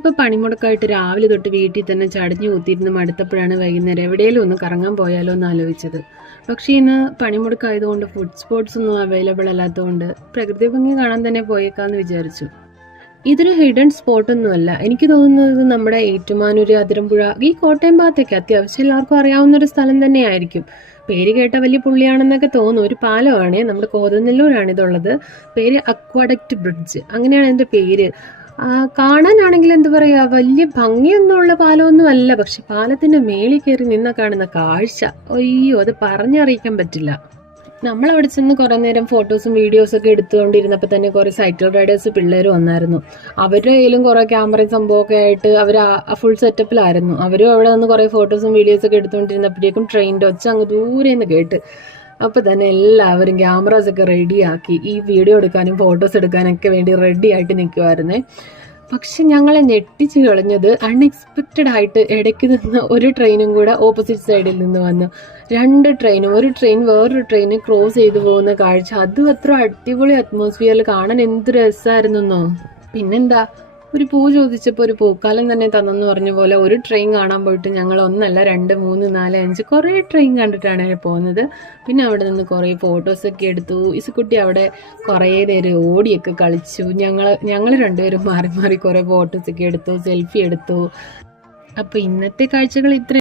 ഇന്നിപ്പോൾ പണിമുടക്കായിട്ട് രാവിലെ തൊട്ട് വീട്ടിൽ തന്നെ ചടഞ്ഞു കൂത്തിയിരുന്ന് മടുത്തപ്പോഴാണ് വൈകുന്നേരം എവിടെയെങ്കിലും ഒന്ന് കറങ്ങാൻ പോയാലോ എന്ന് ആലോചിച്ചത്. പക്ഷേ ഇന്ന് പണിമുടക്കായതുകൊണ്ട് ഫുഡ് സ്പോട്ട്സ് ഒന്നും അവൈലബിൾ അല്ലാത്തതുകൊണ്ട് പ്രകൃതി ഭംഗി കാണാൻ തന്നെ പോയേക്കാന്ന് വിചാരിച്ചു. ഇതൊരു ഹിഡൻ സ്പോട്ടൊന്നുമല്ല. എനിക്ക് തോന്നുന്നത് നമ്മുടെ ഏറ്റുമാനൂര്, അതിരമ്പുഴ, ഈ കോട്ടയം ഭാഗത്തേക്ക് അത്യാവശ്യം എല്ലാവർക്കും അറിയാവുന്ന ഒരു സ്ഥലം തന്നെയായിരിക്കും. പേര് കേട്ട വലിയ പുള്ളിയാണെന്നൊക്കെ തോന്നുന്നു. ഒരു പാലമാണ്, നമ്മുടെ കോതനെല്ലൂരാണ് ഇതുള്ളത്. പേര് അക്വാഡക്റ്റ് ബ്രിഡ്ജ്, അങ്ങനെയാണ് എൻ്റെ പേര്. കാണാനാണെങ്കിൽ എന്താ പറയുക, വലിയ ഭംഗിയൊന്നുമുള്ള പാലമൊന്നും അല്ല. പക്ഷെ പാലത്തിന്റെ മേളിൽ കയറി നിന്ന കാണുന്ന കാഴ്ച, അയ്യോ, അത് പറഞ്ഞറിയിക്കാൻ പറ്റില്ല. നമ്മളവിടെ ചെന്ന് കുറേ നേരം ഫോട്ടോസും വീഡിയോസും ഒക്കെ എടുത്തുകൊണ്ടിരുന്നപ്പോൾ തന്നെ കുറേ സൈക്കിൾ റൈഡേഴ്സ് പിള്ളേർ വന്നായിരുന്നു. അവരുടെ കയ്യിലും കുറേ ക്യാമറയും സംഭവമൊക്കെ ആയിട്ട് അവർ ഫുൾ സെറ്റപ്പിലായിരുന്നു. അവരും അവിടെ നിന്ന് കുറേ ഫോട്ടോസും വീഡിയോസൊക്കെ എടുത്തുകൊണ്ടിരുന്നപ്പോഴേക്കും ട്രെയിനിൻ്റെ ഒച്ച അങ്ങ് ദൂരെ നിന്ന് കേട്ട്. അപ്പോൾ തന്നെ എല്ലാവരും ക്യാമറാസൊക്കെ റെഡിയാക്കി ഈ വീഡിയോ എടുക്കാനും ഫോട്ടോസ് എടുക്കാനൊക്കെ വേണ്ടി റെഡി ആയിട്ട് നിൽക്കുമായിരുന്നേ. പക്ഷെ ഞങ്ങളെ ഞെട്ടിച്ച് കളഞ്ഞത് അൺഎക്സ്പെക്റ്റഡ് ആയിട്ട് ഇടയ്ക്ക് നിന്ന് ഒരു ട്രെയിനും കൂടെ ഓപ്പോസിറ്റ് സൈഡിൽ നിന്ന് വന്നു. 2 ട്രെയിനും, ഒരു ട്രെയിൻ വേറൊരു ട്രെയിന് ക്രോസ് ചെയ്തു പോകുന്ന കാഴ്ച, അതും അത്ര അടിപൊളി അറ്റ്മോസ്ഫിയറിൽ കാണാൻ എന്ത് രസമായിരുന്നോ. പിന്നെന്താ, ഒരു പൂ ചോദിച്ചപ്പോൾ ഒരു പൂക്കാലം തന്നെ തന്നെന്ന് പറഞ്ഞ പോലെ ഒരു ട്രെയിൻ കാണാൻ പോയിട്ട് ഞങ്ങൾ 1 അല്ല 2 3 4 5 കുറേ ട്രെയിൻ കണ്ടിട്ടാണ് പോകുന്നത്. പിന്നെ അവിടെ നിന്ന് കുറേ ഫോട്ടോസൊക്കെ എടുത്തു. ഇസുക്കുട്ടി അവിടെ കുറേ നേരം ഓടിയൊക്കെ കളിച്ചു. ഞങ്ങൾ രണ്ടുപേരും മാറി മാറി കുറേ ഫോട്ടോസൊക്കെ എടുത്തു, സെൽഫി എടുത്തു. അപ്പോൾ ഇന്നത്തെ കാഴ്ചകൾ ഇത്ര